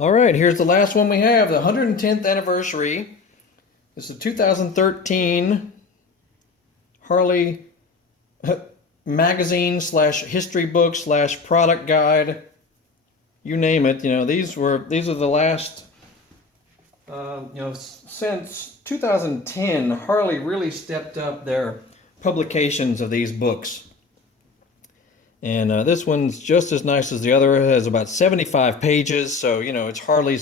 All right, here's the last one we have, the 110th anniversary. It's a 2013 Harley magazine slash history book slash product guide. You name it. These are the last. Since 2010, Harley really stepped up their publications of these books. And this one's just as nice as the other. It has about 75 pages, so it's hardly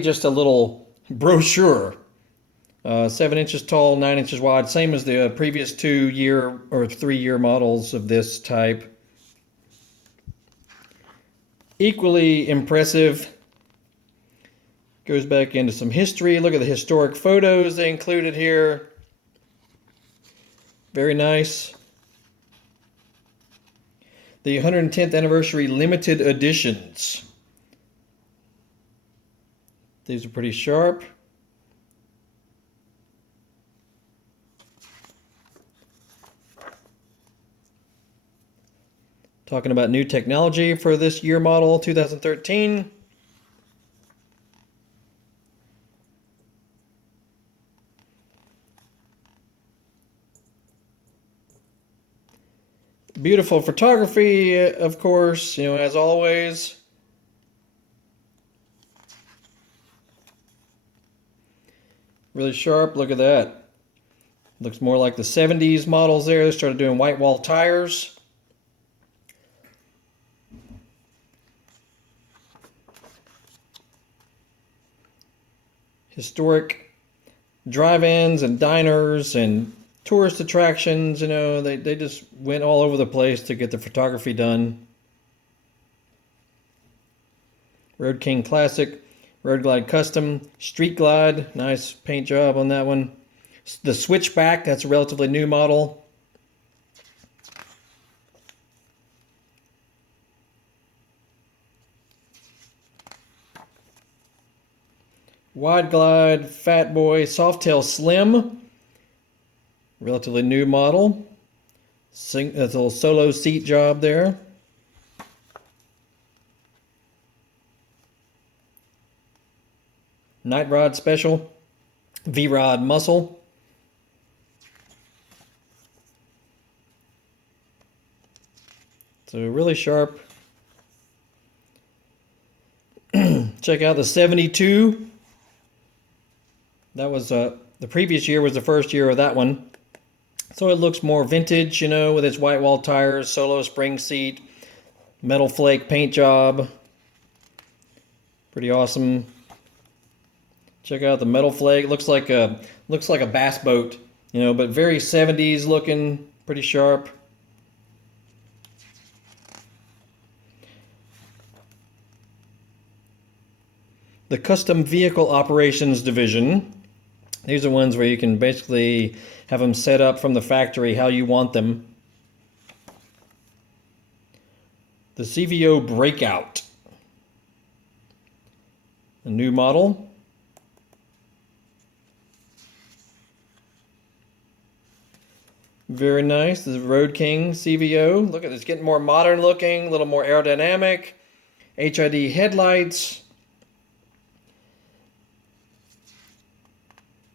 just a little brochure. 7 inches tall, 9 inches wide, same as the previous 2-year or 3-year models of this type. Equally impressive. Goes back into some history. Look at the historic photos they included here. Very nice. The 110th anniversary limited editions. These are pretty sharp. Talking about new technology for this year model, 2013. Beautiful photography, of course, as always. Really sharp, look at that. Looks more like the 70s models there. They started doing white wall tires. Historic drive-ins and diners and tourist attractions, they just went all over the place to get the photography done. Road King Classic, Road Glide Custom, Street Glide, nice paint job on that one. The Switchback, that's a relatively new model. Wide Glide, Fat Boy, Softail Slim. Relatively new model. That's a little solo seat job there. Night Rod Special. V-Rod Muscle. So really sharp. Check out the 72. That was the previous year was the first year of that one. So it looks more vintage, with its white wall tires, solo spring seat, metal flake paint job. Pretty awesome. Check out the metal flake. Looks like a bass boat, but very 70s looking, pretty sharp. The Custom Vehicle Operations Division. These are ones where you can basically have them set up from the factory how you want them. The CVO Breakout. A new model. Very nice. This is Road King CVO. Look at this, getting more modern looking, a little more aerodynamic. HID headlights.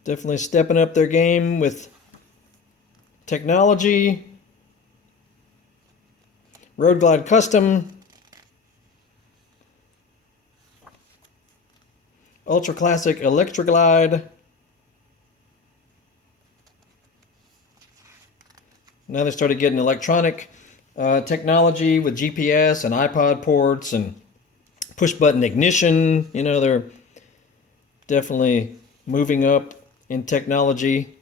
Definitely stepping up their game with technology. Road Glide Custom. Ultra Classic Electra Glide. Now they started getting electronic technology with GPS and iPod ports and push button ignition. They're definitely moving up in technology.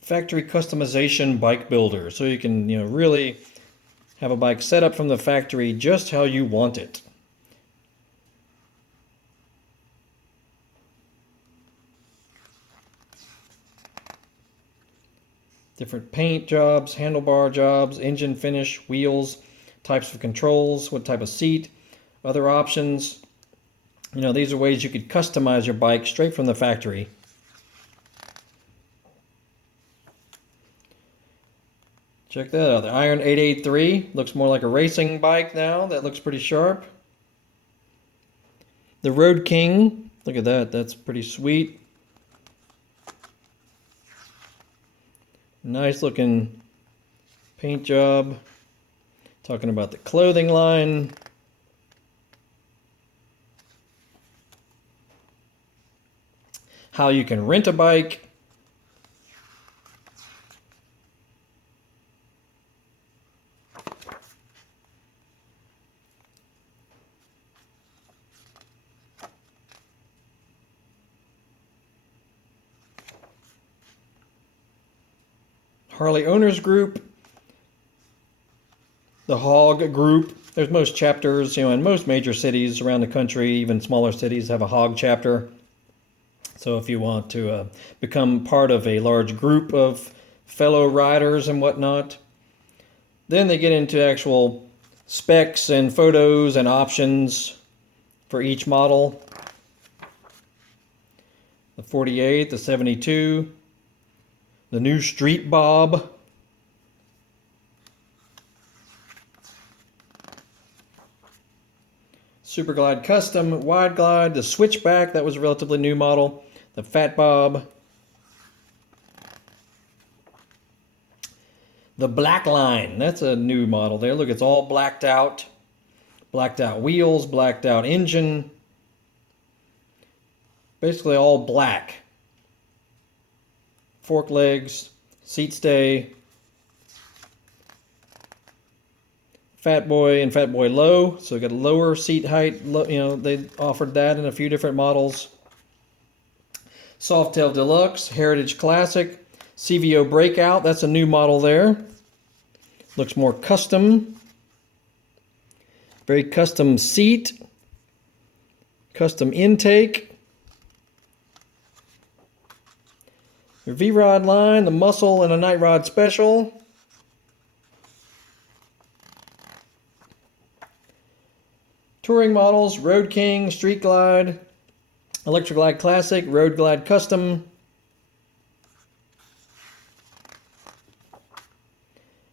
Factory customization bike builder, so you can really have a bike set up from the factory just how you want it. Different paint jobs, handlebar jobs, engine finish, wheels, types of controls, what type of seat, other options. These are ways you could customize your bike straight from the factory. Check that out. The Iron 883 looks more like a racing bike now. That looks pretty sharp. The Road King, look at that. That's pretty sweet. Nice looking paint job. Talking about the clothing line. How you can rent a bike. Harley Owners Group, the Hog Group. There's most chapters, in most major cities around the country, even smaller cities have a Hog chapter. So if you want to become part of a large group of fellow riders and whatnot, then they get into actual specs and photos and options for each model. The 48, the 72, the new Street Bob. Super Glide Custom, Wide Glide, the Switchback, that was a relatively new model. The Fat Bob. The Black Line, that's a new model there. Look, it's all blacked out. Blacked out wheels, blacked out engine. Basically all black. Fork legs, seat stay. Fat Boy and Fat Boy Low, so we got a lower seat height. They offered that in a few different models. Softail Deluxe, Heritage Classic, CVO Breakout, that's a new model there. Looks more custom. Very custom seat. Custom intake. Your V-Rod line, the Muscle and a Night Rod Special. Touring models, Road King, Street Glide, Electra Glide Classic, Road Glide Custom,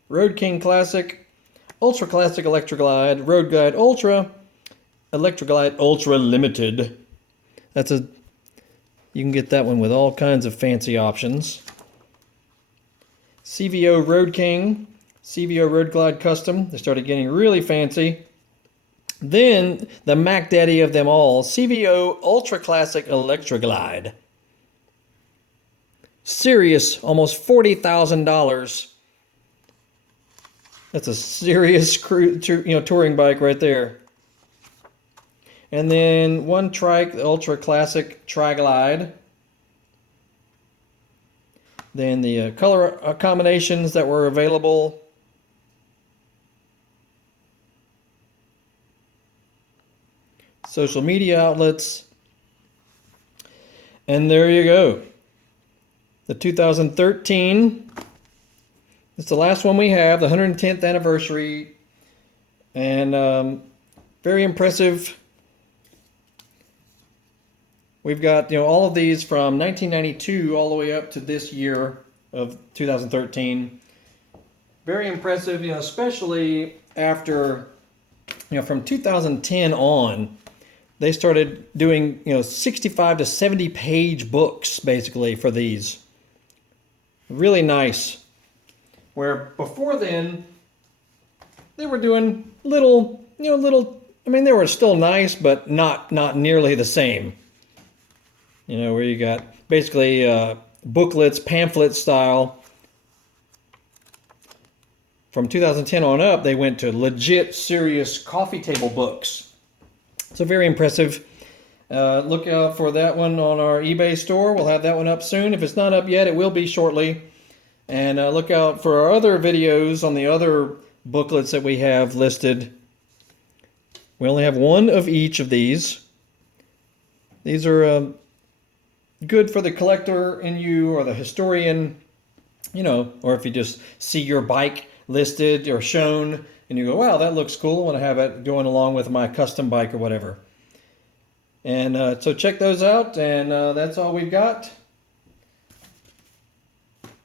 Road King Classic, Ultra Classic Electra Glide, Road Glide Ultra, Electra Glide Ultra Limited. You can get that one with all kinds of fancy options. CVO Road King, CVO Road Glide Custom. They started getting really fancy. Then, the Mac Daddy of them all, CVO Ultra Classic Electra Glide. Serious, almost $40,000. That's a serious touring bike right there. And then one trike, the Ultra Classic Tri-Glide. Then the color combinations that were available. Social media outlets. And there you go. The 2013. It's the last one we have, the 110th anniversary. And very impressive. We've got all of these from 1992 all the way up to this year of 2013. Very impressive, especially after, from 2010 on. They started doing, 65 to 70 page books, basically, for these. Really nice. Where before then, they were doing little, they were still nice, but not nearly the same. Where you got basically booklets, pamphlet style. From 2010 on up, they went to legit, serious coffee table books. So very impressive. Look out for that one on our eBay store. We'll have that one up soon. If it's not up yet, it will be shortly. And look out for our other videos on the other booklets that we have listed. We only have one of each of these. These are good for the collector in you or the historian, or if you just see your bike listed or shown and you go, wow, that looks cool. I want to have it going along with my custom bike or whatever. And so check those out, and that's all we've got.